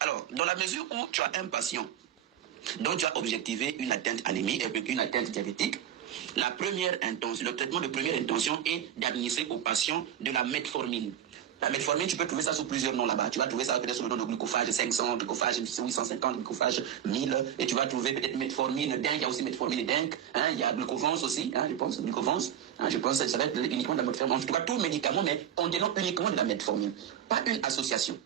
Alors, dans la mesure où tu as un patient dont tu as objectivé une atteinte anémique et une atteinte diabétique, la première intention, le traitement de première intention est d'administrer au patient de la metformine. La metformine, tu peux trouver ça sous plusieurs noms là-bas. Tu vas trouver ça peut-être sous le nom de glucophage 500, glucophage 850, glucophage 1000. Et tu vas trouver peut-être metformine dingue. Il y a aussi metformine dingue. Hein, il y a glucovance aussi, hein, je pense. Glucovance. Hein, je pense que ça va être uniquement de la metformine. En tout cas, tout médicament, mais contenant uniquement de la metformine. Pas une association.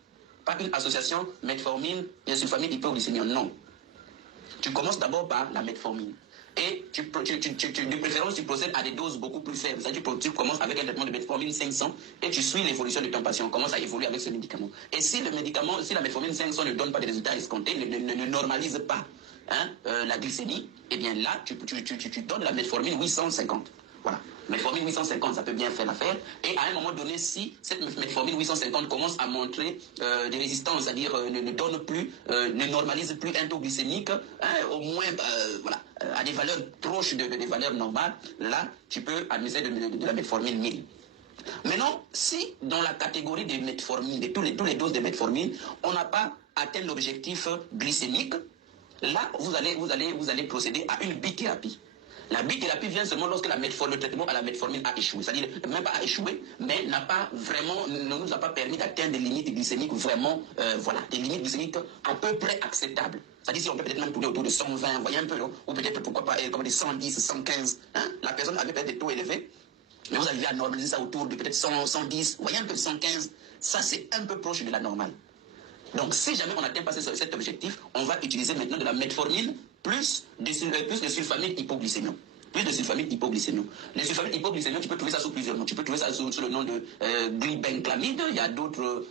Pas une association metformine et sulfamide hypoglycémique. Non. Tu commences d'abord par la metformine. Et de préférence, tu procèdes à des doses beaucoup plus faibles. C'est-à-dire que tu commences avec un traitement de metformine 500 et tu suis l'évolution de ton patient. On commence à évoluer avec ce médicament. Et si le médicament, si la metformine 500 ne donne pas de résultats escomptés, ne normalise pas la glycémie, eh bien là, tu donnes la metformine 850. Voilà. Metformine 850, ça peut bien faire l'affaire. Et à un moment donné, si cette metformine 850 commence à montrer des résistances, c'est-à-dire ne donne plus, ne normalise plus un taux glycémique, au moins voilà, à des valeurs proches des valeurs normales, là, tu peux administrer de la metformine 1000. Maintenant, si dans la catégorie des metformines, de tous les doses de metformine, on n'a pas atteint l'objectif glycémique, là, vous allez procéder à une bithérapie. La bithérapie vient seulement lorsque le traitement à la metformine a échoué. C'est-à-dire, même pas a échoué, mais ne nous a pas permis d'atteindre des limites glycémiques vraiment, voilà, des limites glycémiques à peu près acceptables. C'est-à-dire, si on peut peut-être même tourner autour de 120, vous voyez un peu, non? Ou peut-être, pourquoi pas, comme des 110, 115, hein? La personne avait peut-être des taux élevés, mais vous arrivez à normaliser ça autour de peut-être 100, 110, vous voyez un peu 115, ça c'est un peu proche de la normale. Donc, si jamais on n'atteint pas cet objectif, on va utiliser maintenant de la metformine plus de sulfamide hypoglycémique. Plus de sulfamide hypoglycémique. Les sulfamides hypoglycémiques, tu peux trouver ça sous plusieurs noms. Tu peux trouver ça sous le nom de glibenclamide. Il y a d'autres